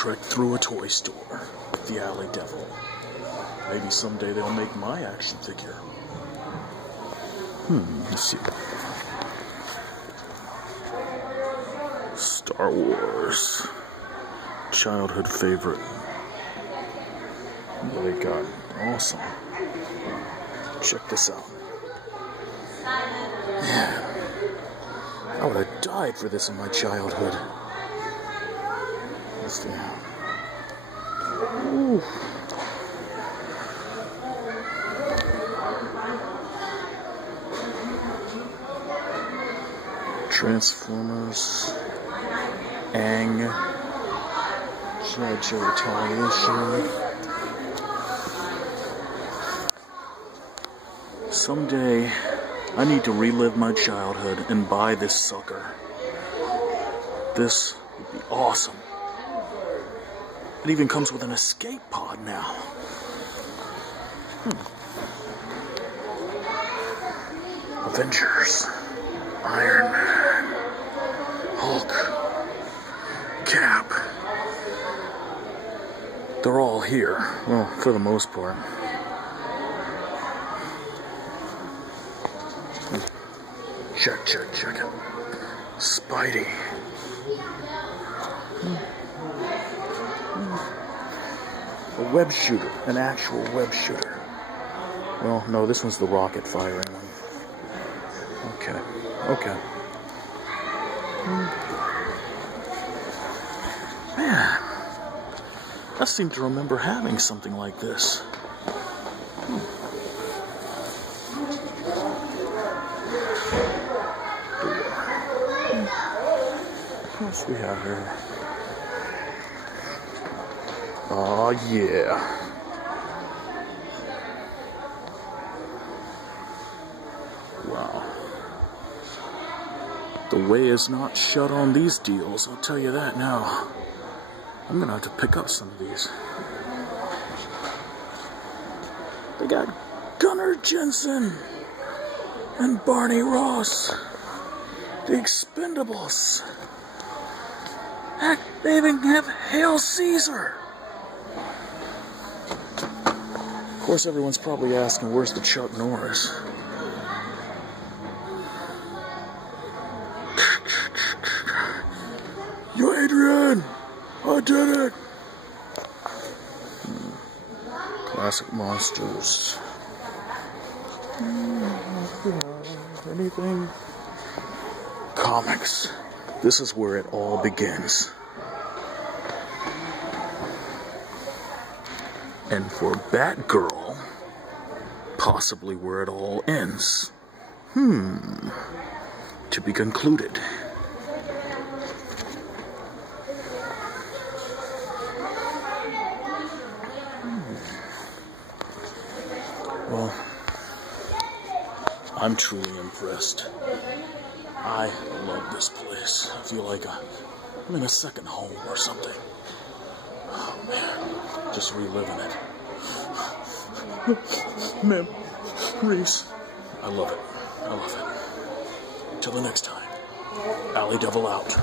trek through a toy store, the Alley Devil. Maybe someday they'll make my action figure. Let's see. Star Wars. Childhood favorite. What do they got? Awesome. Check this out. Yeah. I would have died for this in my childhood. Let's see. Ooh. Transformers, Aang, G.I. Joe Retaliation. Someday, I need to relive my childhood and buy this sucker. This would be awesome. It even comes with an escape pod now. Avengers, Iron Man, Hulk, Cap. They're all here. Well, for the most part. Check it. Spidey. A web shooter. An actual web shooter. Well, no, this one's the rocket firing one. Okay. Man, I seem to remember having something like this. What else we have here? Oh yeah. Wow. The way is not shut on these deals, I'll tell you that now. I'm gonna have to pick up some of these. They got Gunnar Jensen and Barney Ross. The Expendables. Heck, they even have Hail Caesar. Of course, everyone's probably asking, where's the Chuck Norris? Yo, Adrian! I did it! Classic monsters. Anything? Comics. This is where it all begins. And for Batgirl, possibly where it all ends. To be concluded. Well, I'm truly impressed. I love this place. I feel like I'm in a second home or something. Oh man, just reliving it. Memories. I love it. Till the next time, Alley Devil out.